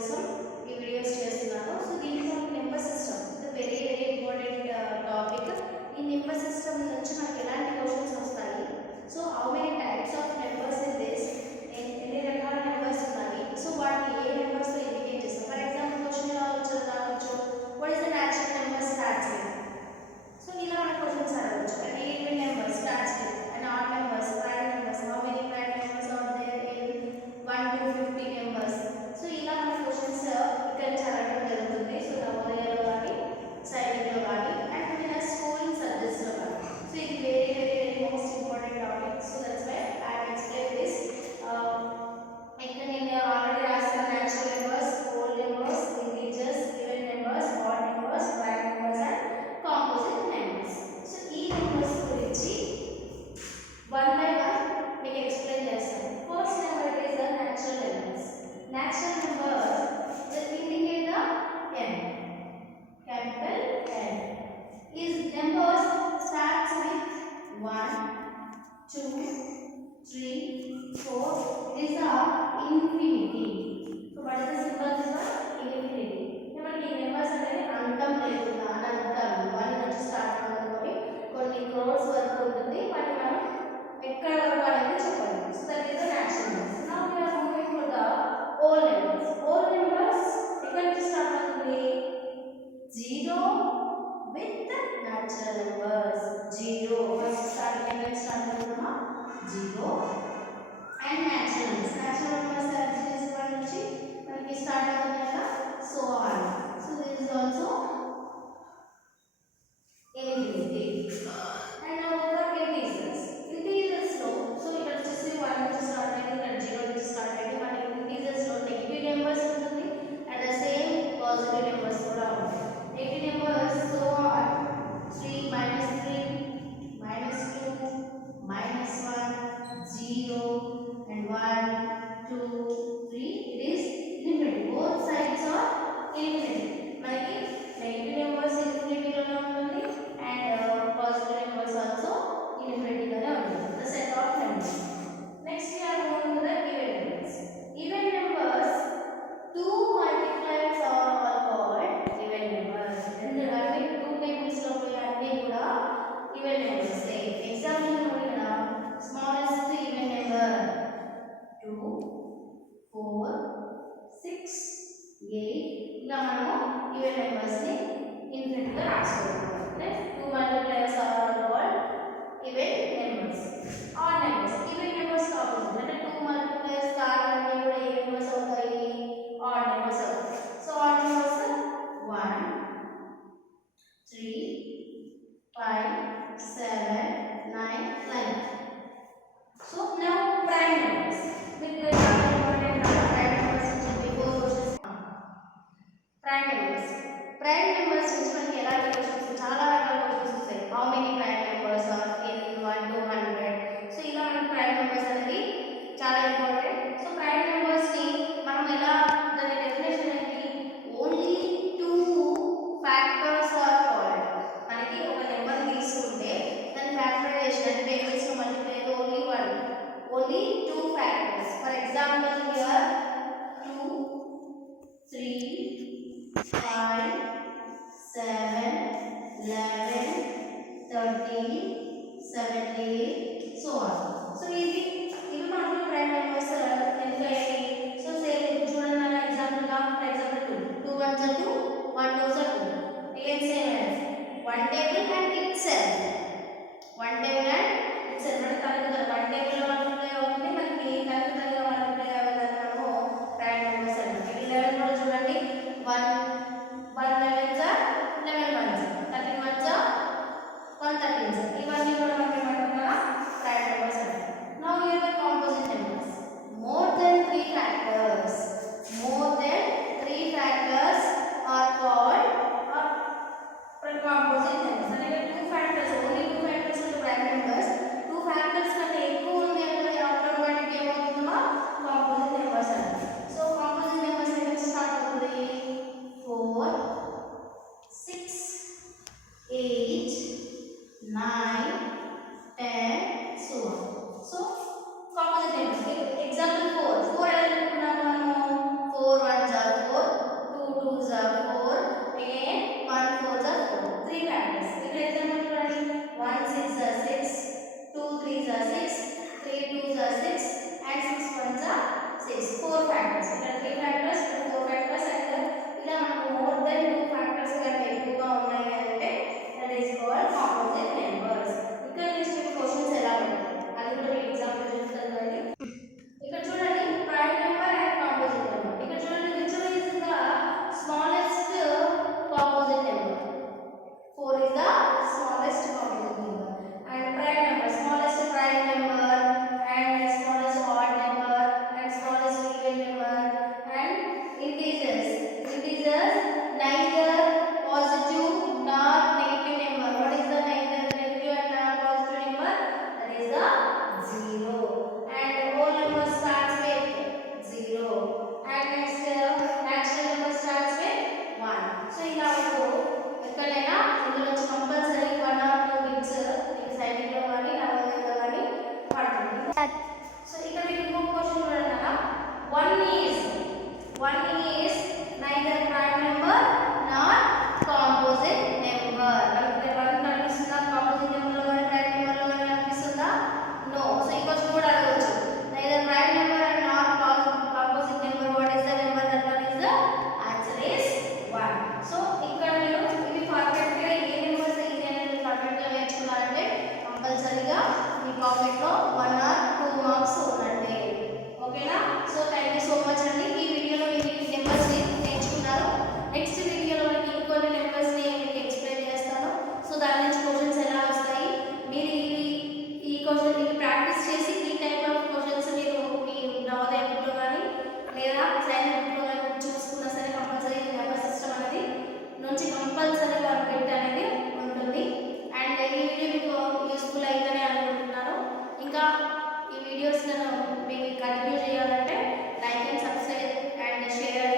కోసం ఈ వీడియోస్ చేస్తున్నాను. సో దీంట్లో number system very very important topic. ఈ నెంబర్ సిస్టమ్ నుంచి మనకి ఎలాంటి క్వశ్చన్స్ వస్తాయి, so how many types of numbers in this, ఎన్ని రకాల నెంబర్స్ ఉన్నాయి, సో వాటిని ఏ నెంబర్స్ తో ఇండికేట్ చేస్తాం. ఫర్ ఎగ్జాంపుల్ క్వశ్చన్ ఎలా రావచ్చు, what is the natural number starts with, so ఇలా మన క్వశ్చన్స్ అడగవచ్చు. అంటే even number starts with and odd numbers, prime numbers, how many prime numbers are there in 1 to 50 నెంబర్స్. సో ఇలా మన క్వశ్చన్స్ ఇక్కడ నుంచి అడగడం జరుగుతుంది. సో నవోదయలో కానీ సైనిక్లో కానీ అండ్ మన స్కూల్ సబ్జెక్ట్స్లో కానీ. సో ఇది very very very most important topic. So that's why I explain this. ఇక్కడ నేను ఆల్రెడీ రాసిన natural numbers, whole numbers, integers, even numbers, odd numbers, prime numbers and composite numbers. So ఈ నెంబర్స్ గురించి వన్ బై వన్ మీకు explain చేస్తాను. First number is the natural numbers. Natural numbers that indicate the n, capital N. Is numbers starts with 1, 2, 3, 4. It is the infinity. So what is the symbol for infinity? మనకి ఈ నెంబర్స్ అనేది అంతం లేకుండా అనంతం 1 నుంచి start అవుతుంది, కొన్ని క్రోర్స్ వరకు ఉంటుంది. వాటి మనం ఎక్కడ వరకు అనేది చెప్పాలి. So that is the natural numbers. Now we are moving to the whole numbers. Whole numbers ఎక్కడ నుంచి స్టార్ట్ అవుతుంది? 0 with natural numbers. 0 first starting నుంచి స్టార్ట్ అవుతుందా 0 and natural numbers. Natural numbers addition నుంచి మనకి స్టార్ట్ అవుతుంది కదా, so on. So this is also infinity. And now for integers. Integers లో సో ఇక్కడ వచ్చేసి 1 నుంచి స్టార్ట్ అయ్యింది, ఇక్కడ 0 నుంచి స్టార్ట్ అయ్యింది. మనకి ఇంటీజర్స్ లో నెగటివ్ నెంబర్స్ ఉంటుంది and the same positive numbers కూడా ఉంటాయి. నెగటివ్ నెంబర్స్ సో 3 -3 -2 -1 0 and 1 2 3. It is infinity. Both sides are infinity. మనకి నెగటివ్ నెంబర్స్ ఇన్ఫినిటీ లోనే ఉంటుంది and positive numbers also infinity గానే ఉంటుంది. The set of numbers. Next we are moving to the even numbers. Even numbers 2 multipliers are all called even numbers. ఎందుకంటే 2 tables లో పోయి అన్ని కూడా even numbers. ఎగ్జాంపుల్ చూడండి, స్మాలెస్ట్ even number 2 4 6 8. ఇలా మనము even numbers ని infinity గా రాసుకోవాలి. 2 multipliers are all called even numbers. Odd numbers. Even numbers opposite. అంటే 2 multipliers కావాలంటే కూడా ఏ numbers అవుతాయి? Odd numbers అవుతాయి. So odd numbers 1 3 5 7 9 9. So now prime numbers. With the important prime numbers before questions. Prime numbers. Prime numbers నుంచి మనకి ఎలాంటి క్వశ్చన్స్, చాలా రకాల క్వశ్చన్స్ వస్తాయి. How many prime numbers are in 1 to 100. So ఇలా మనకి ప్రైమ్ నెంబర్స్ అనేది చాలా ఇంపార్టెంట్. సో ప్రైమ్ నెంబర్స్ ని మనం ఎలా, దాని డెఫినేషన్ ఏంటి? Only 2 factors are called. మనకి ఒక నెంబర్ తీసుకుంటే దాని ఫ్యాక్టరైజేషన్ అంటే టేబుల్స్ లో మల్టిప్లై అయితే ఓన్లీ 2 factors. For example here 2 3 5 7 11 13 17 so on. So ఇవి మనకి ప్రైమ్ నెంబర్స్ ఎంత అయ్యాయి? సో సేమ్ ఇప్పుడు చూడండి, నా ఎగ్జాంపుల్ గా for example 2 1 2 1 2 2. again same as one table and itself. one table and itself అంటే కలుపుతారు. వన్ టేబుల్ లో మల్టిప్లై అవుతుంది, మనకి కలుపుతారుగా మల్టిప్లై అవ్వదని మనము ప్రైమ్ నెంబర్స్ అంటాం. 11 కూడా చూడండి, 1 11 11 1 13 1 113. ఇవన్నీ కూడా మనం ఏమంటాం కదా, ప్రైమ్ నెంబర్స్ అంటాం. Now here the composite numbers. More than 3 factors. More than 3 factors are called composite numbers. అంటే 2 ఫ్యాక్టర్స్, ఓన్లీ 2 ఫ్యాక్టర్స్ అంటే ప్రైమ్ నెంబర్స్. 2 ఫ్యాక్టర్స్ కంటే ఎక్కువ ఉంది అంటే ఆటోమేటిక్ ఏమవుతుందో కాంపోజిట్ నెంబర్స్ అంటాం. సో కాంపోజిట్ నెంబర్స్ ఎక్కడ స్టార్ట్ అవుతుంది? 4 6 8 9 10 so on. So composite numbers. Example 4 ఎలా అనుకున్నాము మనము? 4 1 4 మీకు కంటిన్యూ చేయాలంటే like and subscribe and share